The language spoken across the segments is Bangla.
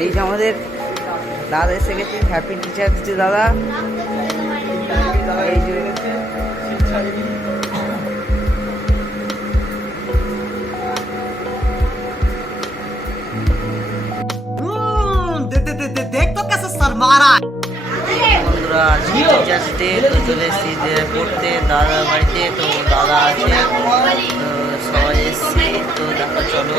এই যে আমাদের দাদা এসে গেছে, হ্যাপি টিচার দিচ্ছে দাদা। এই যে বন্ধুরা টিচার্স ডে তো চলে এসেছি পড়তে দাদার বাড়িতে। তো দাদা আছে, তো সবাই এসছি, তো দেখো চলো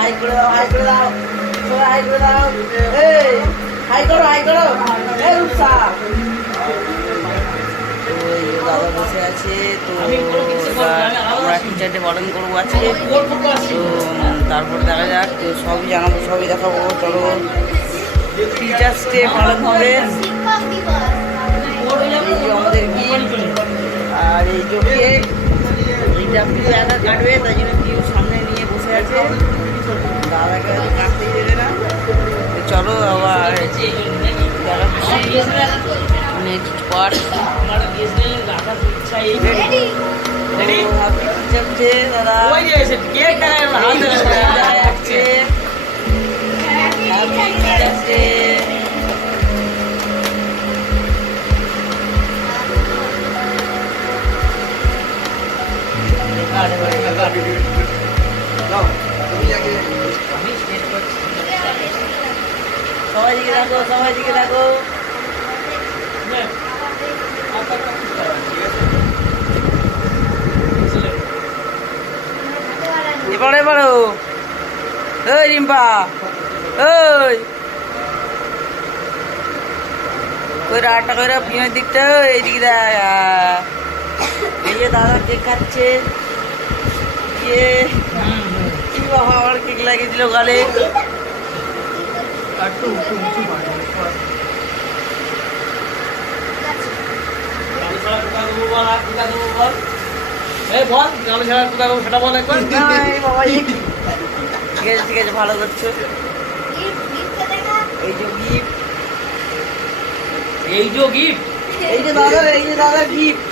হাই করে দাও, হাই করে দাও, সবাই হাই করে দাও, হাই করো, হাই করো। তো এই দাদা বসে আছে, তো আমরা টিচার ডে পালন করবো আজকে। তো তারপর দেখা যাক, তো সবই জানাবো, সবই দেখাবো। চলো টিচার্স ডে পালন হবে। এই যে আমাদের গিফট, আর এই যে কেক, এইটা পিউ একা কাটবে, তাই জন্য পিউ সামনে নিয়ে বসে আছে, দাদাকে কাটতেই দেবে না। চলো আবার নেক্সট পার্ট। সবাই দিকে রাখো, সবাই দিকে রাখো। এবারে এবারো ওই রিম্পা, ওই কইরা আটটা কইরা পিঁয়াজ দিকটা এইদিকে দেয়। এই যে দাদা কেক খাচ্ছে, কি বাবা আমার কেক লাগিয়ে দিল গালে। ঠিক আছে, ভালো করছো। এই যে গিফট, এই যে গিফট, এই যে দাদার, এই যে দাদার গিফট।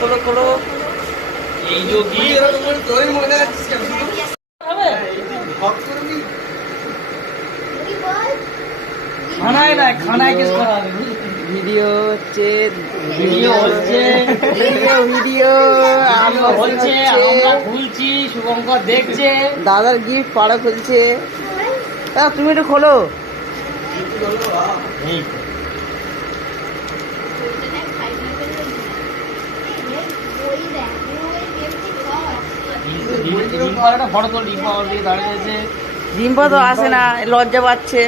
খোলো খোলো, এই যে গিফট। খানায় না, খানায় কিস করা হবে। ভিডিও হচ্ছে, ভিডিও হচ্ছে, ভিডিও হচ্ছে, আমরা খুলছি, শুভঙ্কর দেখছে, দাদার গিফট পাড়া খুলছে। তুমি একটু খোলো। রিম্পা তো আসে না, লজ্জা পাচ্ছে,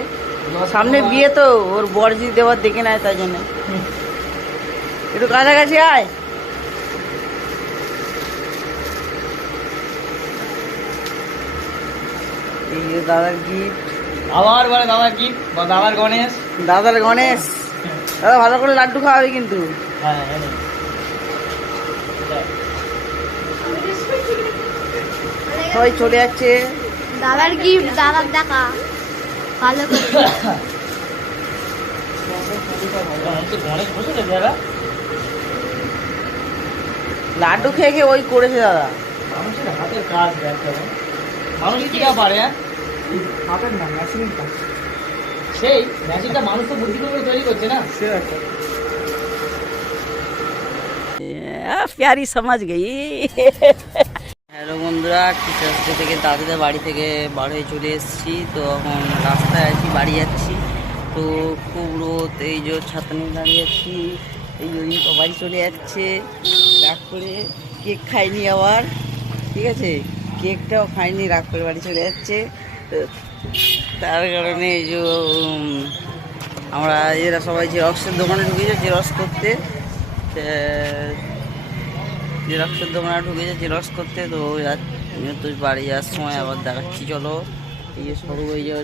সামনে বিয়ে তো, ওর বর্জি দেওয়ার দেখে নেয়, তাই জন্য একটু কাছাকাছি আয়। এই যে দাদার গিফট, আবার বলে দাদার গিফট, দাদার গণেশ, দাদার গণেশ। দাদা ভালো করে লাড্ডু খাওয়াবে কিন্তু। সবাই চলে যাচ্ছে, দাদার গিফট, দাদার দেখা ভালো করে। লাড্ডু খেয়ে খেয়ে ওই করেছে দাদা। মানুষের হাতের কাজ দেখ, মানুষ কি পারে, হাতের না মেশিন, সেই মেশিনটা মানুষ তো বুদ্ধি করে তৈরি করছে না, সে একটা প্যারি সমাজ গেই। হ্যালো বন্ধুরা, টিচার্স ডে থেকে দাদুদের বাড়ি থেকে বার হয়ে চলে এসেছি। তো এখন রাস্তায় আছি, বাড়ি যাচ্ছি। তো খুব রোদ, এই যে ছাতা নিয়ে দাঁড়িয়ে আছি। এই জন্য বাড়ি চলে যাচ্ছে, রাগ করে কেক খাইনি আবার, ঠিক আছে, কেকটাও খাইনি, রাগ করে বাড়ি চলে যাচ্ছে। তার কারণে এই যে আমরা এরা সবাই জেরক্সের দোকানে ঢুকেছে জেরক্স করতে, জেরক্সের দোকানে ঢুকেছে জেরক্স করতে। তো তো বাড়ি যাওয়ার সময় আবার দেখাচ্ছি, চলো। এই যে সরু, এই যে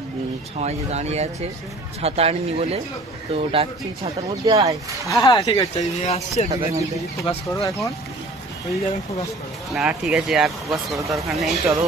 ছামাই যে দাঁড়িয়ে আছে, ছাতা আনিনি বলে, তো ডাকছি ছাতার মধ্যে আয়। হ্যাঁ ঠিক আছে, নিয়ে আসছে, ফোকাস করো এখন, ওই যাবেন ফোকাস করো। না ঠিক আছে, আর ফোকাস করার দরকার নেই, চলো।